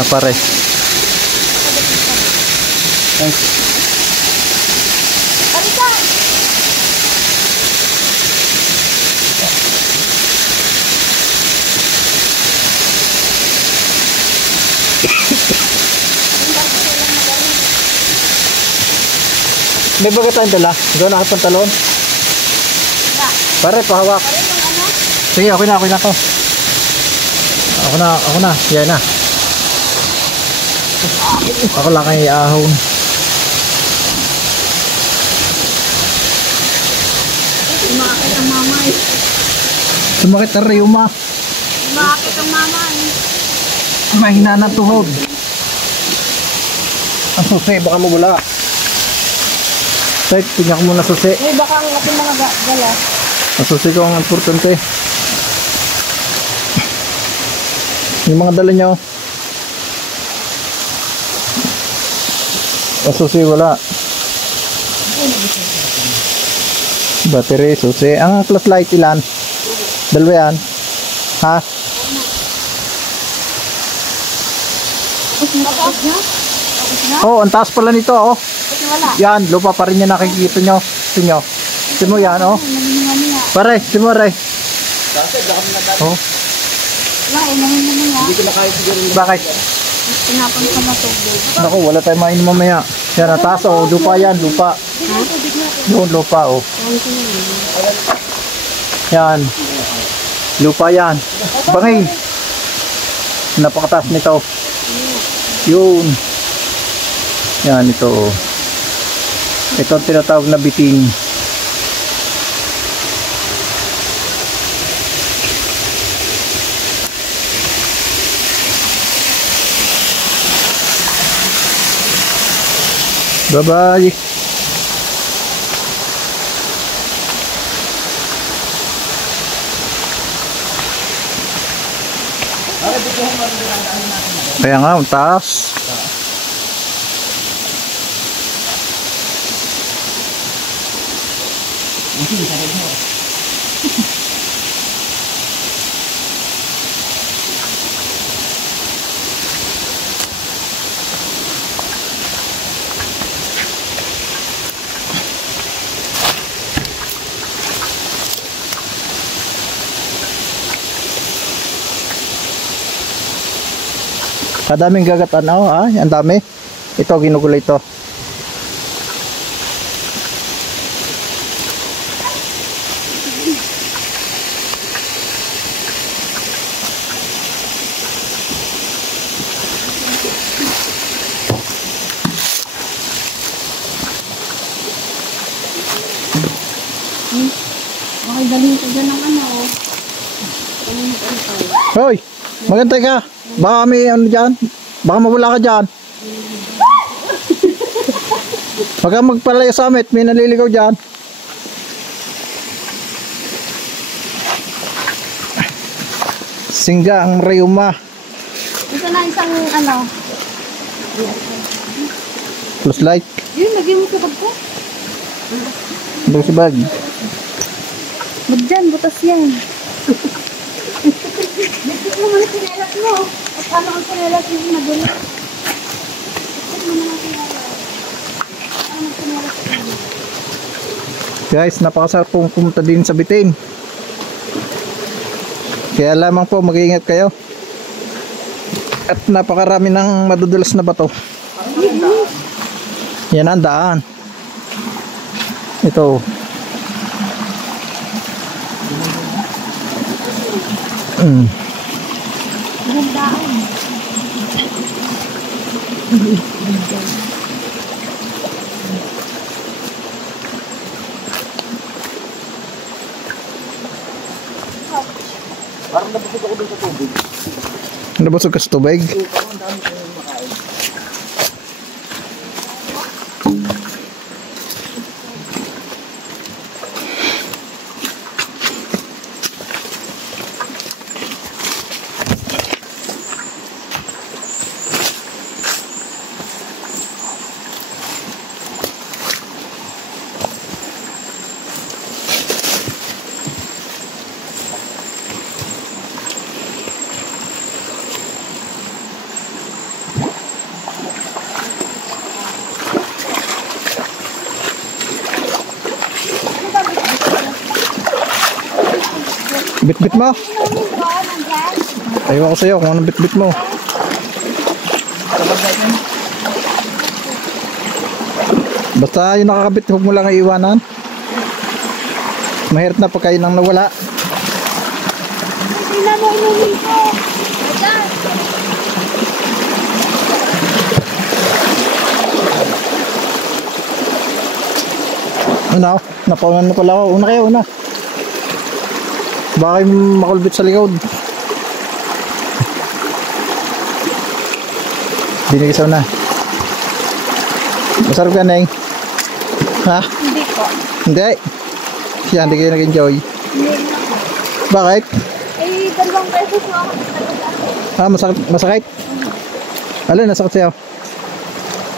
Ah, pare. Thanks. May baga tayong dala? Doon nakapantalon? Pare, pahawak. Sige, okay na ako. Ako na. Yan na. Ako lang kayo iahon. Sumakit ang mamay. Sumakit ang rayuma. Sumakit ang mamay. Mahina ng tuhod. Ang susi, baka mawala. Tay, tingnan ko muna susi. Eh, baka ang ating mga gala. Ang susi ko ang importante. Yung mga dala nyo. Ang susi wala. Battery, susi. Ang flashlight ilan? Dalawa yan. Ha? Oh, ang taas pala nito, oh. Yan, lupa pa rin yan nakikita nyo. Ito mo yan, oh. Pare, simore. Oh. Hindi ko makaya siguro. Bakit? Tinapon sa matubig. Naku, wala tayong main mamaya. Yan, ang taas, oh. Lupa yan, lupa. Doon, lupa, oh. Yan. Lupa yan. Bangin. Napakataas nito. Yun. Yan, ito, oh. Ito ang tinatawag na bitin. Bye-bye. Kaya nga, ang taas. Kadaming gagatan, oh, ah, ang dami. Ito, ginugulo ito. Okay, dalhin ko dyan ng ano, oh. Hoy, magantay ka. Baka may ano dyan. Baka mawala ka dyan. Baka magpalaya sa amin. May naliligaw dyan. Singga ang rayuma. Ito na isang ano. Plus light. Yun, lagyan mo sa bag ko. Doon si bag. Bag dyan, butas yan. Bigyan mo naman sinelas mo. At ano ang sinelas yung nagulo? Bigyan mo naman sinelas. Ano ang sinelas mo? Guys, napakasarap pong pumunta din sa bitin. Kaya lamang po, mag-iingat kayo. At napakarami ng madudulas na bato. Yan ang daan. Ito. Gandaan. Parang nabusog ako dun sa tubig. Nabusog ka sa tubig? Parang ang dami ko yung makain. Bit-bit mo. Mami ko, nandyan. Ayaw ko sa'yo kung anong bit-bit mo. Sabag natin. Basta yung nakakabit, huwag mo lang iiwanan. Mahirap na pagka yun ang nawala. Hindi na mo inumin ko. Ayan. Ano? Napaunan na pala ako. Una kayo, una. Baka yung makulbit sa likod. Binigisaw na. Masarap ka, Neng. Ha? Hindi ko. Hindi. Siya, hindi kayo nag-enjoy. Hindi na. Bakit? Eh, 2 pesos mo ako. Masakit? Alin, nasakit sa'yo?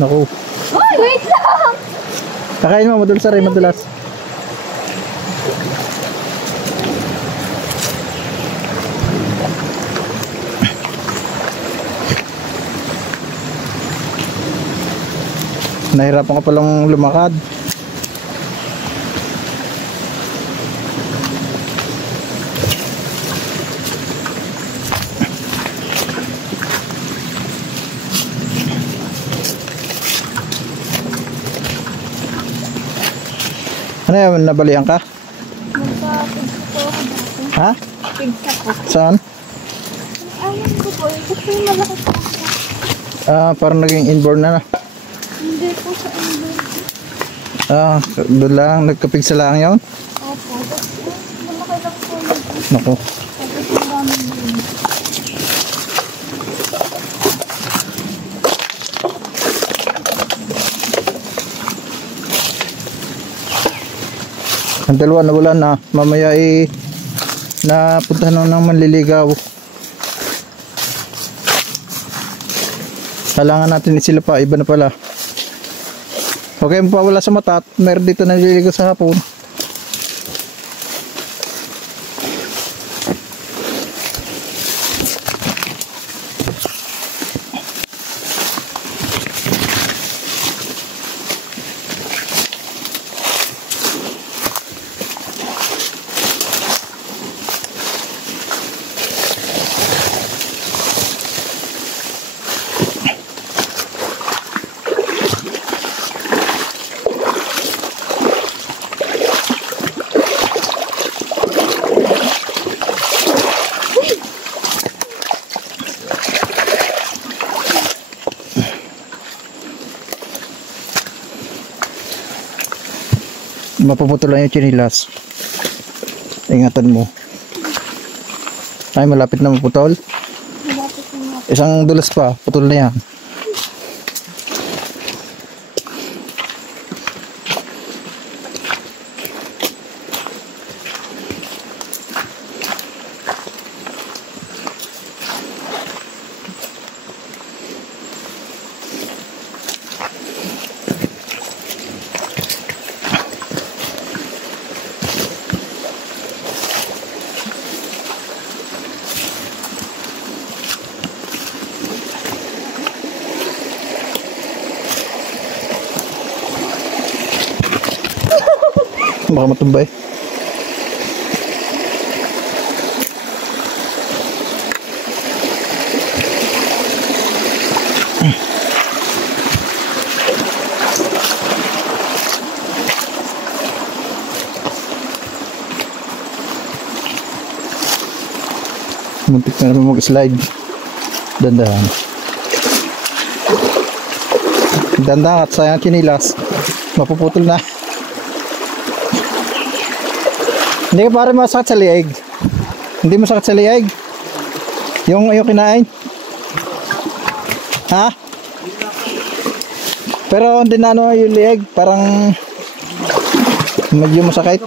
Naku. Uy, wait lang! Kakain mo, madulas rin, madulas. Nahirapan ka palang lumakad. Ano yan, nabalihan ka? Magpa-pigsa ko ako dati. Ha? Pigsa ko. Saan? Ayun ko po. Gusto yung malaki po. Parang naging inborn na. Hindi po sa indoor. Doon lang, nagkapigsa lang yun? Opo. Tapos, malaki lang po yun. Naku. Tapos, ang daming yun. Ang dalawa na wala na. Mamaya napunta na ng manliligaw. Kailangan natin sila pa. Iba na pala. Okay mo pa wala sa mata at meron dito naliligaw sa hapon. Mapuputol lang yung chinilas. Ingatan mo. Ay, malapit na maputol. Malapit na nga. Isang dulas pa, putol na yan. Baka matumbay. Muntik na naman mag-slide. Dandahan. Dandahan at sayang kinilas. Mapuputol na. Hindi ka pare masakit sa liig. Hindi masakit sa liig. Yung kinain. Ha? Pero hindi na ano yung liig. Parang medyo masakit.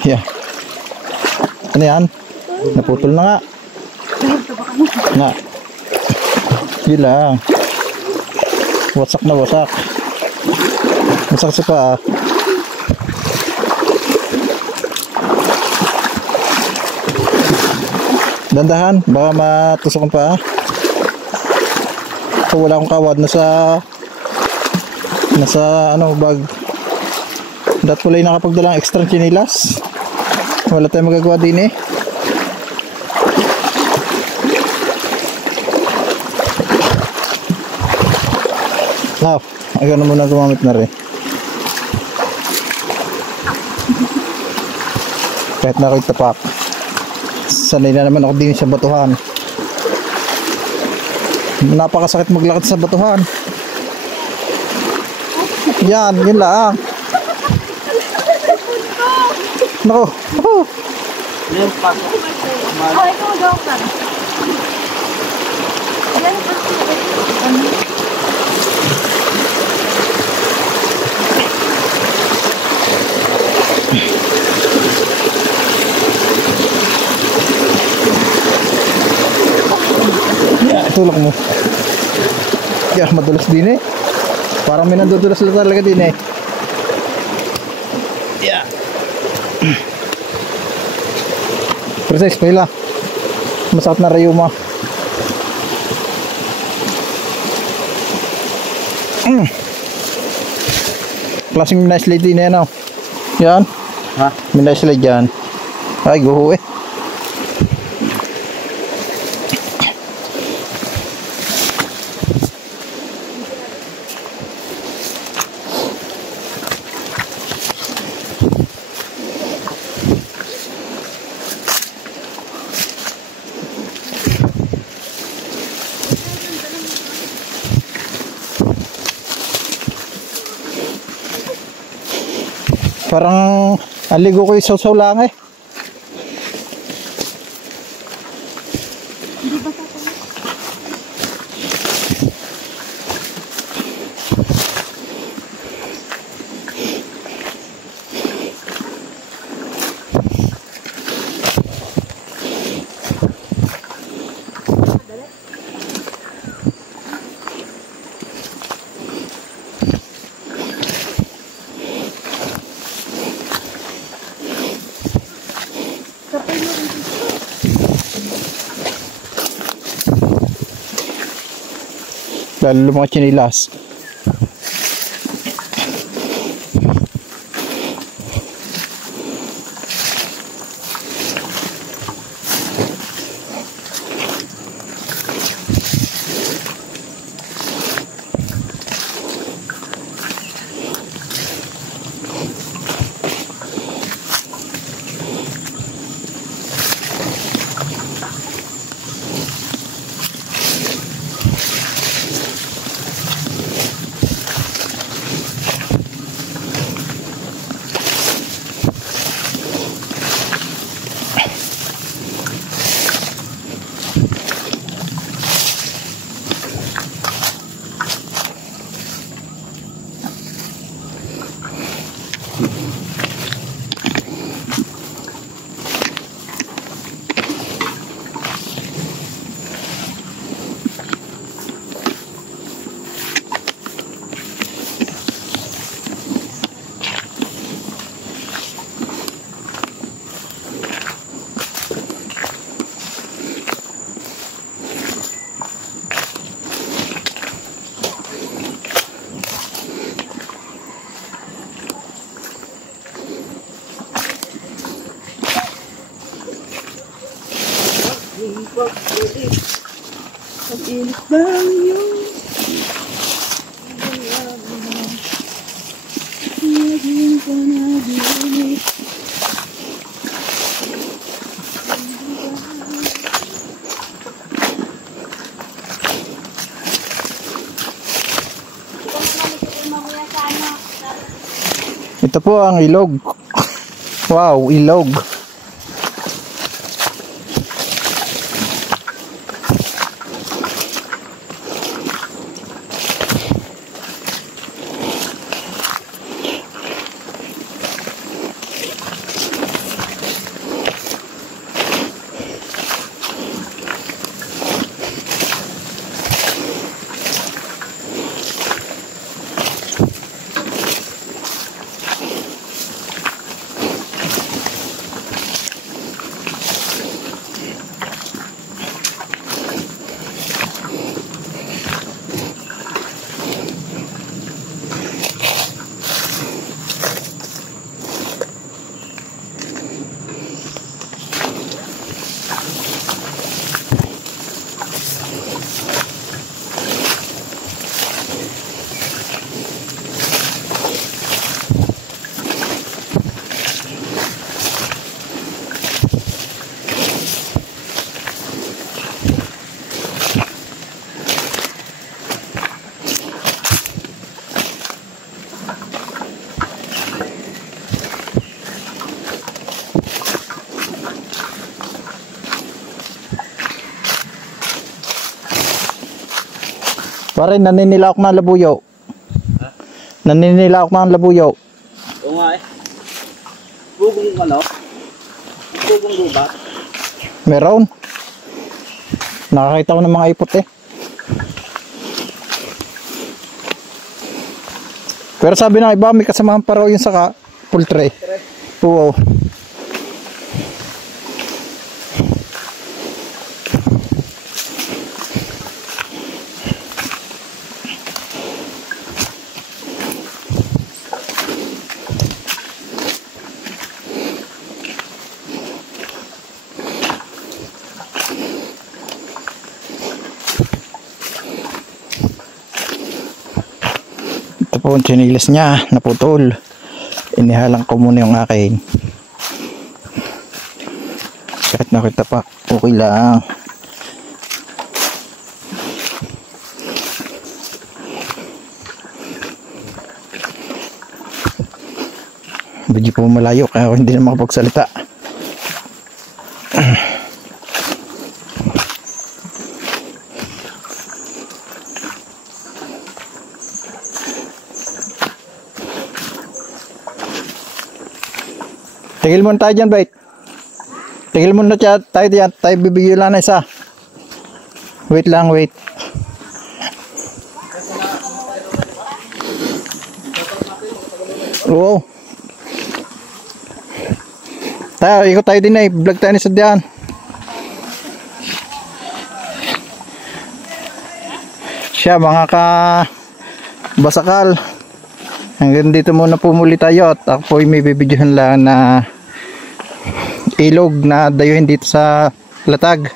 Yeah. Ano yan? Naputol na nga. Nga. Yun lang. Wasak na wasak. Masakit sa paa. Dandahan, baka matusok ang paa. So, wala akong kawad. Nasa ano, bag. Dat pala yung nakapagdalang extra chinilas. Wala tayong magagawa din eh. Ayaw na muna gumamit na rin. Kahit na ako'y tapak. Sanay na naman ako din sa batuhan. Napakasakit maglakad sa batuhan. Yan, yun lang. Nako. Oh. Yung pasok. Oh, ito daw ka. Yan kasi. Tulak mo. Yeah, madulas din eh. Parang may nandudulas na talaga din eh. Yeah. Precise, pahila. Masakit na rayuma. Klaseng nice lady na yan oh. Yan. Ha? May nice lady yan. Ay, guho eh. Parang aligo ko yung saw-saw lang eh. Lalo mga chinilas. Pag-ilit bang yun? Naging ko na dinig. Ito po ang ilog. Wow, ilog. Pare, naninilawak na ang labuyo. Naninilawak na ang labuyo. Oo nga eh. Bugong ano? Bugong gubat. Meron. Nakakita ko ng mga ipot eh. Pero sabi ng iba, may kasamahan pa raw yung saka poultry. Oo. Ito po ang chinilas niya, naputol. Inihalang ko muna yung akin. Kahit nakita pa, okay lang. Medyo po malayo kaya hindi na makapagsalita. Tigil muna tayo dyan, Bait. Tigil muna tayo dyan. Tayo bibigyan lang na isa. Wait lang, wait. Oo. Tayo, ikot tayo din eh. Vlog tayo ni sa dyan. Siya, mga basakal. Hanggang dito muna po muli tayo at ako po may bibidyohan lang na ilog na dayuhin dito sa Latag.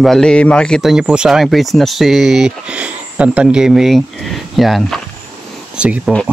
Bali makikita nyo po sa aking page na si Tantan Gaming. Yan. Sige po.